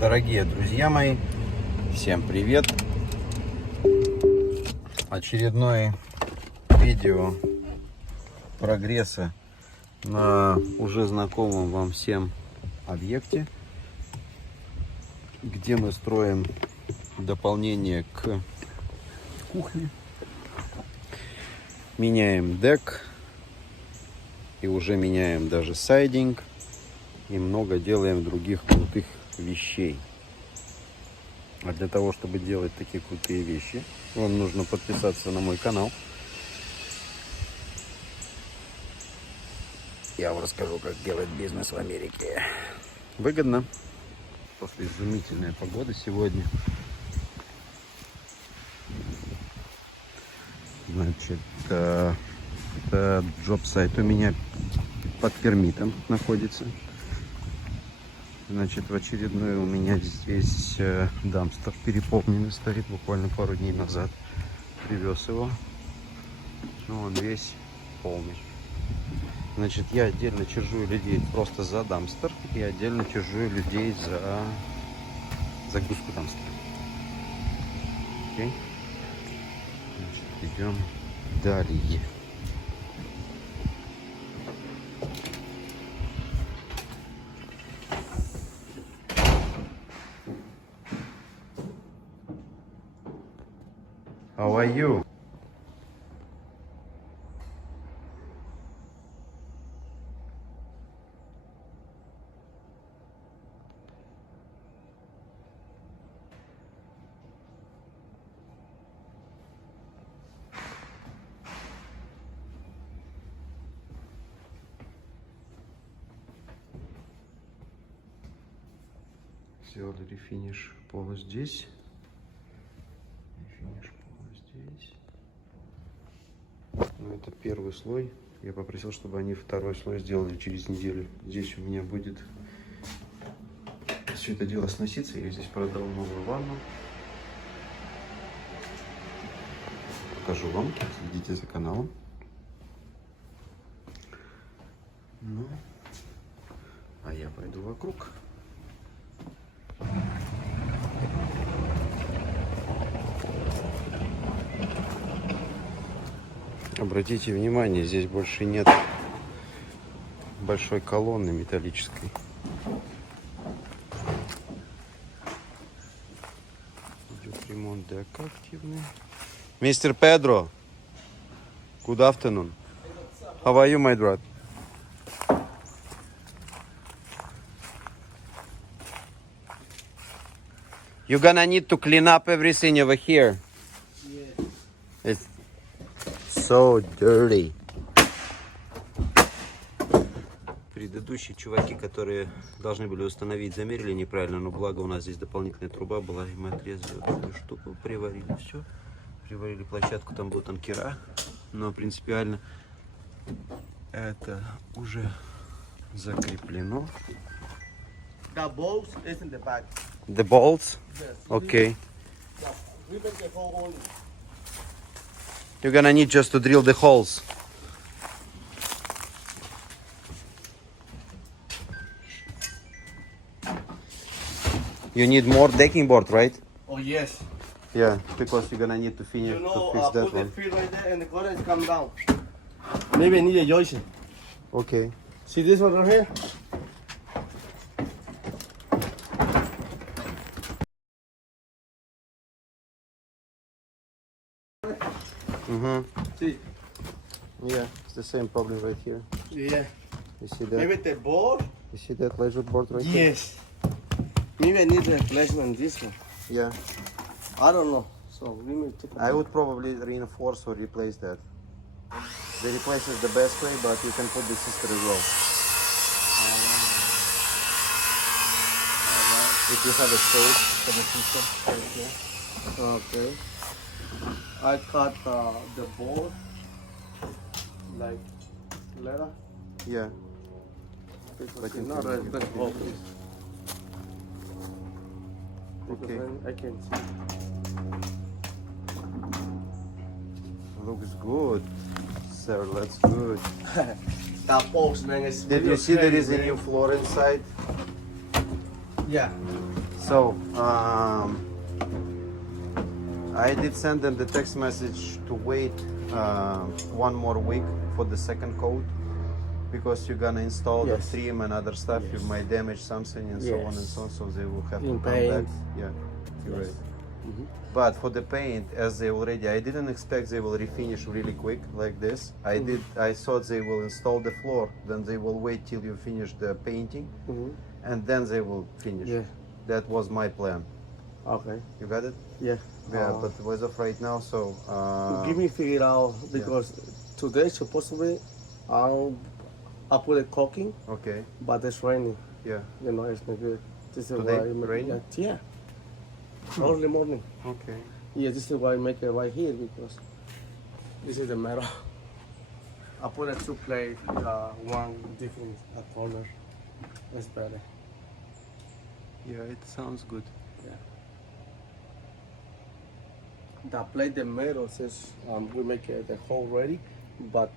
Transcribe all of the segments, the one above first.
Дорогие друзья мои, всем привет! Очередное видео прогресса на уже знакомом вам всем объекте, где мы строим дополнение к кухне, меняем дек и уже меняем даже сайдинг и много делаем других крутых вещей. А для того, чтобы делать такие крутые вещи, вам нужно подписаться на мой канал. Я вам расскажу, как делать бизнес в Америке. Выгодно. После изумительной погоды сегодня. Значит, это джоб-сайт у меня под пермитом находится. Значит, в очередной у меня здесь дамстер переполненный стоит. Буквально пару дней назад привез его. Ну, он весь полный. Значит, я отдельно чержую людей просто за дамстер и отдельно чержую людей за загрузку дамстера. Окей? Значит, идем далее. How are you? Сделали рефиниш пола здесь. Рефиниш пола здесь. Ну, это первый слой. Я попросил, чтобы они второй слой сделали через неделю. Здесь у меня будет все это дело сноситься. Я здесь продал новую ванну. Покажу вам. Следите за каналом. Ну, а я пойду вокруг. Обратите внимание, здесь больше нет большой колонны металлической. Идет ремонт дека активный. Мистер Педро, good afternoon. How are you, my brother? You're gonna need to clean up everything over here. It's so dirty. Предыдущие чуваки, которые должны были установить, замерили неправильно, но благо у нас здесь дополнительная труба была, и мы отрезали вот такую штуку, приварили все. Приварили площадку, там будут анкера, но принципиально это уже закреплено. The bolts is in the back. The bolts? Yes. Okay. We make the hole only. You're gonna need just to drill the holes. You need more decking board, right? Oh yes. Yeah, because you're gonna need to finish You know, to fix that put the one. feet right there and the currents come down. Maybe I need a joist. Okay. See this one right here? See? Yeah, it's the same problem right here. Yeah. You see that? Maybe the board? You see that leisure board right here? Yes. Maybe I need a replacement on this one. Yeah. I don't know. So we may take I would probably reinforce or replace that. The replace is the best way, but you can put the sister as well. If you have a space for the sister. Okay. I cut the board like letter. Yeah. But not a big hole, please. Okay. Then I can see. Looks good, sir. That's good. That box, man, is Did you see there is a new floor inside? Yeah. So, I did send them the text message to wait one more week for the second coat because you're gonna install Yes. the trim and other stuff. Yes. You might damage something and so on and Yes. so on, so they will have In to come back. paint. Yeah, you're Yes. right. But for the paint, as they already, I didn't expect they will refinish really quick like this. I thought they will install the floor, then they will wait till you finish the painting, and then they will finish. Yeah. That was my plan. Okay. You got it? Yeah. Yeah, but as of right now, so Give me figure out because today supposedly I'll put a caulking, okay, but it's raining. yeah, You know, it's not good. This is Today, why I make raining? Yeah. Early morning. okay. Yeah, this is why I make it right here because this is the metal. I put a two plate, one different corner. That's better. Yeah, it sounds good. Yeah. The plate, the metal says we make the hole ready, but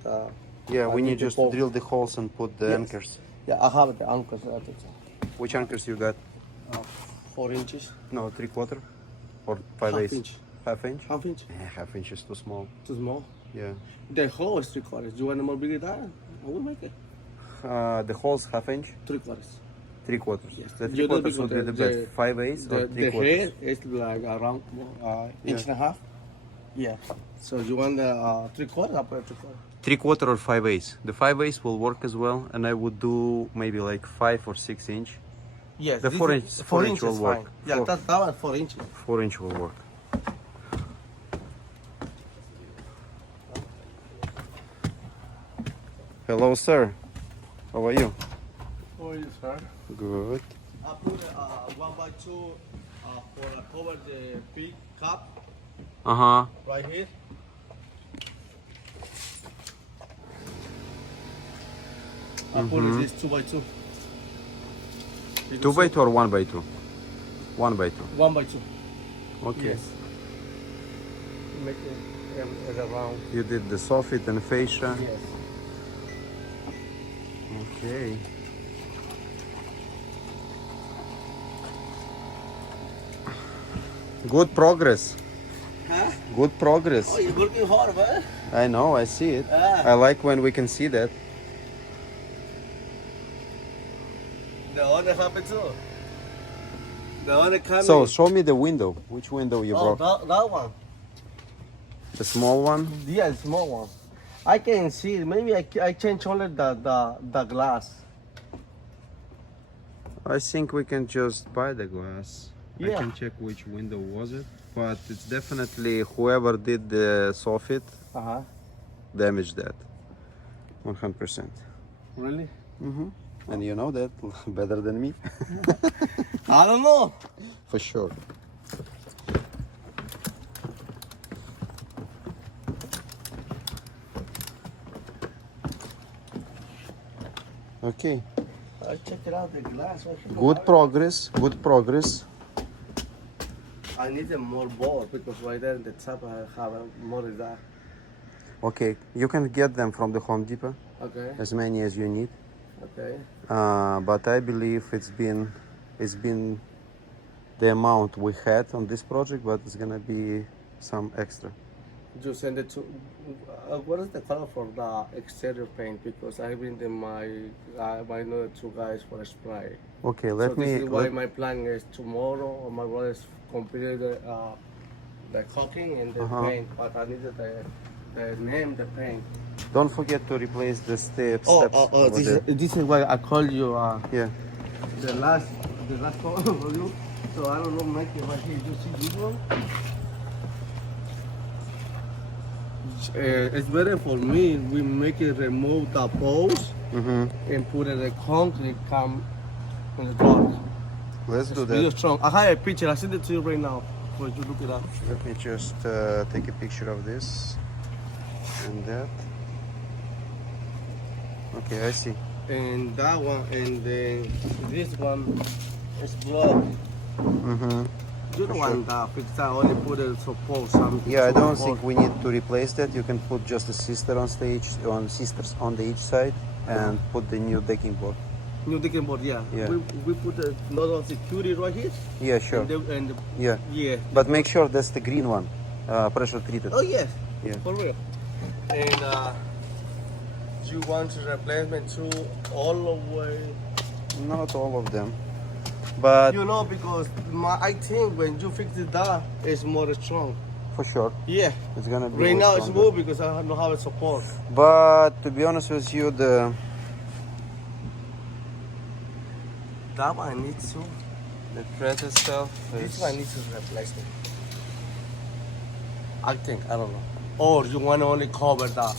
Yeah, I we need the just to bolt. drill the holes and put the Yes. anchors. Yeah, I have the anchors at the top. Which anchors you got? 4 inches. No, 3/4 or 5/8? Half inch. Half inch? Half inch. Half inch is too small. Too small. Yeah. The hole is 3/4. You want more bigger than that? I will make it. The holes half inch, 3/4. 3/4. Yes. The You 3/4 would be the best. 5/8 or The 3/4. head is like around inch and a half. Yeah. So you want the 3/4? I'll put 3/4. 3/4 or 5/8. The 5/8 will work as well, and I would do maybe like 5 or 6 inch. Yes. The this 4 is- inch- 4 4 inch inches will work. fine. Yeah, Four- that one 4 inches. 4 inch will work. Hello, sir. How are you? How are you, sir? Good. I put 1x2 for cover the big cup Uh-huh. right here. I put this 2x2. 2x2 or 1x2? 1x2. 1x2. Okay. Yes. Make it around. You did the soffit and fascia. Yes. Okay. Good progress. Huh? Good progress. Oh, you're working hard, man. I know, I see it. Ah. I like when we can see that. The other happened too. The other coming. So, show me the window. Which window you oh, broke? that one. The small one? Yeah, the small one. I can see it. Maybe I change only the glass. I think we can just buy the glass. I Yeah. can check which window was it. But it's definitely whoever did the soffit Uh-huh. damaged that. 100%. Really? And you know that better than me. I don't know. For sure. Okay. I check it out, the glass. Good progress. Good progress. I need a more ball because right there in the top I have more of that. Okay. You can get them from the Home Depot, Okay. as many as you need. Okay. But I believe it's been the amount we had on this project, but it's gonna be some extra. You send it to. What is the color for the exterior paint? Because I've been to my know two guys for a spray. Okay, So let this me. is why my plan is tomorrow or my brother is completed the caulking and the paint, but I needed the name, the paint. Don't forget to replace the steps. over there. This is why I called you. Yeah. The last call for you. So I don't know, make it right here. You see this one? It's better for me. We make it remove the poles and put it the concrete come in the dark. Let's do Really that. strong. I have a picture. I send it to you right now for you to look it up. Let me just take a picture of this and that. Okay, I see. And that one, and then this one is blocked. You don't want that because I only put it support something. Yeah, I don't think we need to replace that. You can put just a sister on stage, on sisters on the each side, and put the new decking board. New digging board, yeah. Yeah. We put a lot of security right here. Yeah, sure. And the, Yeah. yeah. But make sure that's the green one. Pressure treated. Oh yes. Yeah. For real. And you want to replacement through all the way. Not all of them. But You know, because I think when you fix it down, it's more strong. for sure, Yeah. it's gonna be Right way now it's stronger. smooth because I don't have it support. But to be honest with you, the That one needs to. press itself This is... one needs to replace it. I think, I don't know. Or you want to only cover that.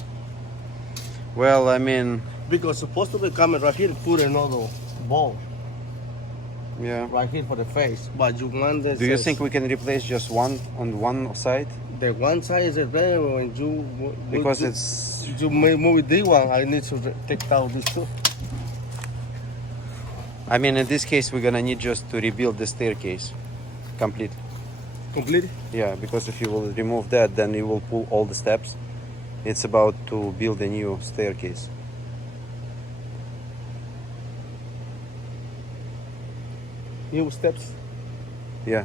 Well, I mean, Because supposed to be coming right here, put another ball yeah. right here for the face. But you want this. Do you think we can replace just one on one side? The one side is better when you. Because you, it's... You may move this one, I need to take out this too. I mean, in this case, we're gonna need just to rebuild the staircase complete. Complete? Yeah, because if you will remove that, then you will pull all the steps. It's about to build a new staircase. New steps. Yeah.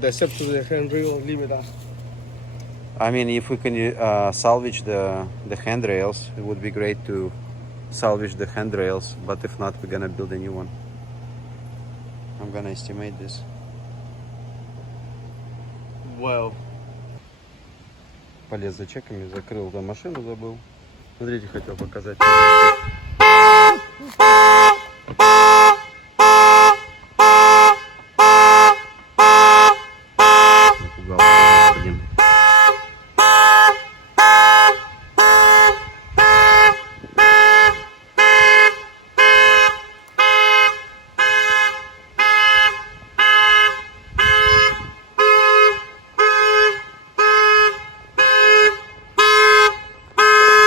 The steps to the handrail, leave it out. I mean, if we can salvage the handrails, it would be great to salvage the handrails, but if not, we're gonna build a new one. I'm gonna estimate this. Well. Полез за чеками, закрыл, да, машину забыл. Смотрите, хотел показать. Напугал, блин.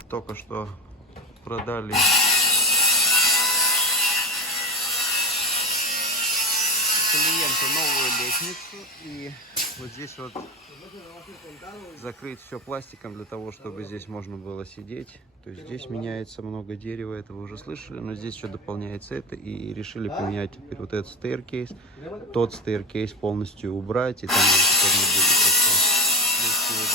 Только что продали клиенту новую лестницу, и вот здесь вот закрыть все пластиком для того, чтобы здесь можно было сидеть. То есть здесь меняется много дерева, это вы уже слышали, но здесь еще дополняется это, и решили поменять теперь вот этот стейркейс, тот стейркейс полностью убрать, и там теперь не будет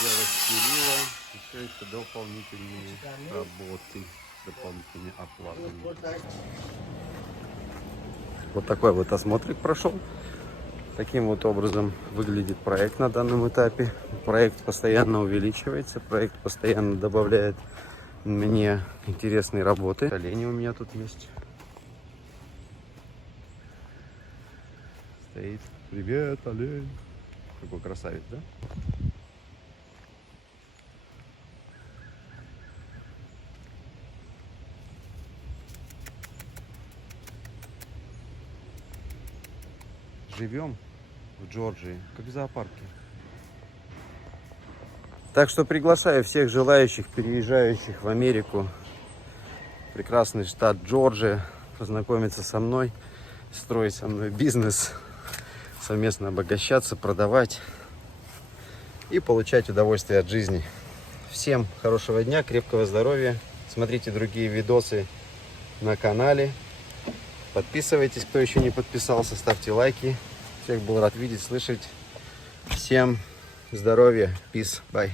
делать перила, и все это дополнительные работы, дополнительные оплаты. Вот такой вот осмотрик прошел. Таким вот образом выглядит проект на данном этапе. Проект постоянно увеличивается, проект постоянно добавляет мне интересные работы. Олени у меня тут есть. Стоит. Привет, олень. Какой красавец, да? Живем в Джорджии, как в зоопарке. Так что приглашаю всех желающих, переезжающих в Америку, прекрасный штат Джорджия, познакомиться со мной, строить со мной бизнес, совместно обогащаться, продавать и получать удовольствие от жизни. Всем хорошего дня, крепкого здоровья. Смотрите другие видосы на канале. Подписывайтесь, кто еще не подписался, ставьте лайки. Всех был рад видеть, слышать. Всем здоровья, peace, bye.